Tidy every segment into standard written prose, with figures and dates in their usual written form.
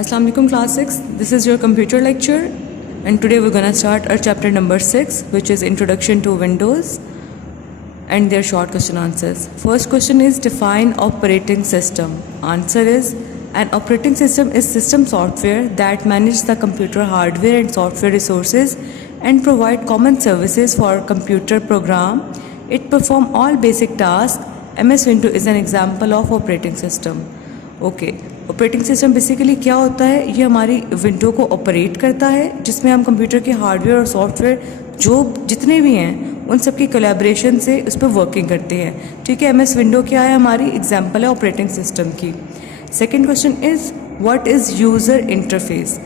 Assalamu alaikum class 6. This is your computer lecture and today we're going to start our chapter number 6, which is Introduction to Windows and their short question answers. First question is define operating system. Answer is an operating system is system software that manages the computer hardware and software resources and provide common services for computer program. It perform all basic tasks. MS Windows is an example of operating system. Okay, operating system basically क्या होता है? ये हमारी window को operate करता है, जिसमें हम कंप्यूटर के हार्डवेयर और सॉफ्टवेयर जो जितने भी हैं उन सब की कोलैबोरेशन से उस पर वर्किंग करते हैं. ठीक है, एमएस विंडो क्या है? हमारी एग्जांपल है ऑपरेटिंग सिस्टम की. Second question is what is user interface?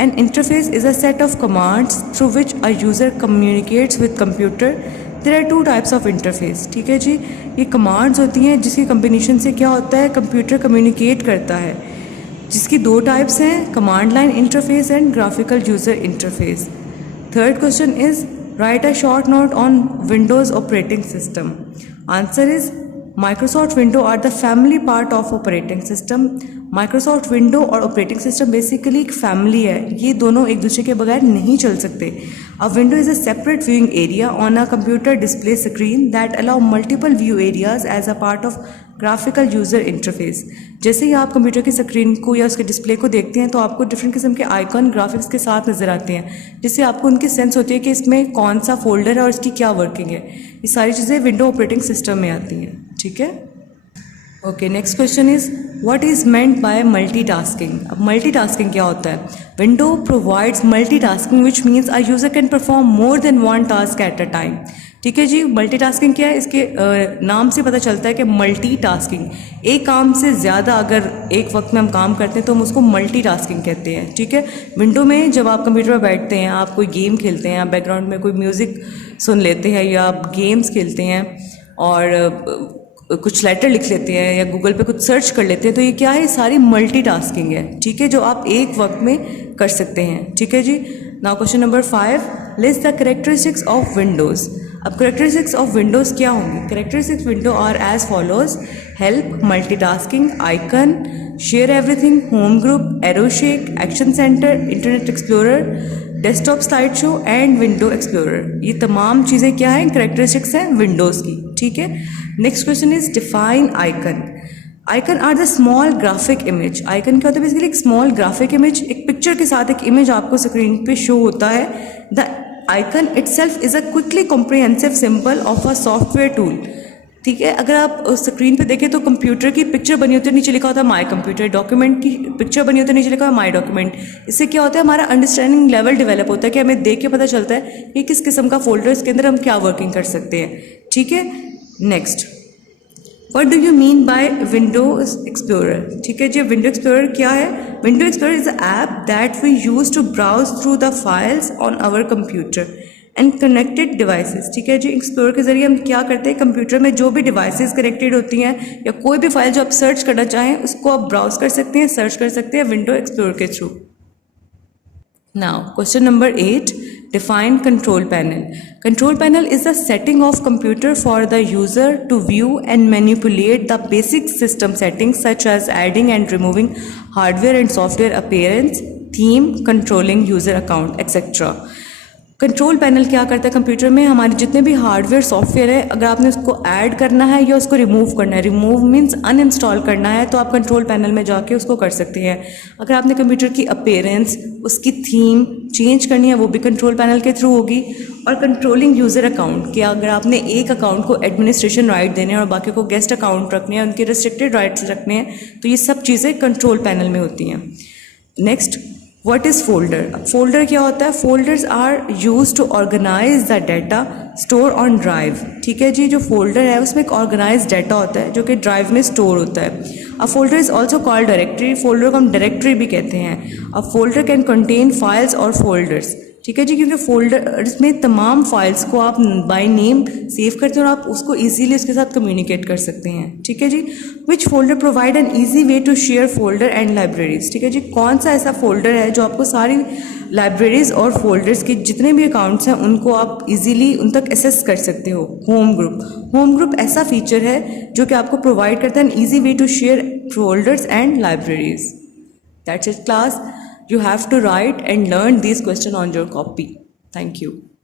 An interface is a set of commands through which a user communicates with computer. There are two types of interface. ठीक है जी, ये commands होती हैं जिसकी combination से क्या होता है, कंप्यूटर कम्युनिकेट करता है, जिसकी दो टाइप्स हैं, command line interface and graphical user interface. Third question is write a short note on Windows operating system. Answer is Microsoft window are the family part of operating system. Microsoft window और operating system basically एक family है, ये दोनों एक दूसरे के बगैर नहीं चल सकते. A window is a separate viewing area on a computer display screen that allow multiple view areas as a part of graphical user interface. जैसे ही आप कंप्यूटर की स्क्रीन को या उसके डिस्प्ले को देखते हैं तो आपको डिफरेंट किस्म के आइकन ग्राफिक्स के साथ नज़र आते हैं, जिससे आपको उनकी सेंस होती है कि इसमें कौन सा फोल्डर है और इसकी क्या वर्किंग है. ये सारी चीज़ें विंडो ऑपरेटिंग सिस्टम में आती हैं. ठीक है, okay. Next question is what is meant by multitasking. अब मल्टीटास्किंग क्या होता है? Window provides multitasking which means a user can perform more than one task at a time. ठीक है जी, मल्टीटास्किंग क्या है? इसके नाम से पता चलता है कि मल्टीटास्किंग, एक काम से ज़्यादा अगर एक वक्त में हम काम करते हैं तो हम उसको मल्टीटास्किंग कहते हैं. ठीक है, विंडो में जब आप कंप्यूटर पर बैठते हैं, आप कोई गेम खेलते हैं, आप बैकग्राउंड में कोई म्यूज़िक सुन लेते हैं या आप गेम्स खेलते हैं और कुछ लेटर लिख लेते हैं या गूगल पे कुछ सर्च कर लेते हैं, तो ये क्या है? सारी मल्टीटास्किंग है. ठीक है, जो आप एक वक्त में कर सकते हैं. ठीक है जी. Now question number 5, list the characteristics of Windows. अब कैरेक्टरिस्टिक्स ऑफ विंडोज़ क्या होंगी? Characteristics window are as follows: help, multitasking, icon, share everything, home group, aero shake, action centre, internet explorer, desktop slide show and window explorer. ये तमाम चीज़ें क्या हैं? Characteristics हैं Windows की. ठीक है. Next question is define icon. Icon are the small graphic image. Icon क्या होता है? बेसिकली एक स्मॉल ग्राफिक इमेज, एक पिक्चर के साथ एक इमेज आपको स्क्रीन पे शो होता है. The icon itself is a quickly comprehensive symbol of a software tool. ठीक है, अगर आप स्क्रीन पे देखें तो कंप्यूटर की पिक्चर बनी होती है, नीचे लिखा होता है माय कंप्यूटर. डॉक्यूमेंट की पिक्चर बनी होती है, नीचे लिखा है माय डॉक्यूमेंट. इससे क्या होता है? हमारा अंडरस्टैंडिंग लेवल डेवलप होता है कि हमें देख के पता चलता है कि किस किस्म का फोल्डर, इसके अंदर हम क्या वर्किंग कर सकते हैं. ठीक है. Next, what do you mean by Windows Explorer? ठीक है जी, विंडो एक्सप्लोरर क्या है? Window Explorer is a app that we use to browse through the files on our computer and connected devices. ठीक है जी, एक्सप्लोर के जरिए हम क्या करते हैं? कंप्यूटर में जो भी डिवाइसेस कनेक्टेड होती हैं या कोई भी फाइल जो आप सर्च करना चाहें उसको आप ब्राउज कर सकते हैं, सर्च कर सकते हैं विंडो एक्सप्लोर के through. Now, question number 8, define control panel. Control panel is the setting of computer for the user to view and manipulate the basic system settings such as adding and removing hardware and software appearance, theme, controlling user account, etc. Control panel क्या करता है? Computer में हमारे जितने भी hardware software है, अगर आपने उसको ऐड करना है या उसको रिमूव करना है, रिमूव मीन्स अनइंस्टॉल करना है, तो आप कंट्रोल पैनल में जाके उसको कर सकते हैं. अगर आपने कंप्यूटर की अपीयरेंस, उसकी थीम चेंज करनी है, वो भी कंट्रोल पैनल के थ्रू होगी. और कंट्रोलिंग यूज़र अकाउंट, कि अगर आपने एक अकाउंट को एडमिनिस्ट्रेशन राइट देने हैं और बाकी को गेस्ट अकाउंट रखने हैं, उनके रिस्ट्रिक्टेड राइट्स रखने हैं, तो ये सब चीज़ें कंट्रोल पैनल में होती हैं. Next, what is folder? Folder क्या होता है? Folders are use to organise the data store on drive. ठीक है जी, जो फोल्डर है उसमें एक ऑर्गेनाइज डाटा होता है जो कि ड्राइव में स्टोर होता है. A folder is also called directory. Folder को हम डायरेक्टरी भी कहते हैं. A folder can contain files और फोल्डर्स. ठीक है जी, क्योंकि फोल्डर में तमाम फाइल्स को आप बाय नेम सेव करते हैं और आप उसको इजीली उसके साथ कम्युनिकेट कर सकते हैं. ठीक है जी. Which folder provide an easy way to share folder and libraries. ठीक है जी, कौन सा ऐसा फोल्डर है जो आपको सारी लाइब्रेरीज और फोल्डर्स के जितने भी अकाउंट्स हैं उनको आप इजीली उन तक एक्सेस कर सकते हो? Home group. होम ग्रुप ऐसा फीचर है जो कि आपको प्रोवाइड करता है an easy way to share folders and libraries. That's it, class. You have to write and learn these questions on your copy. Thank you.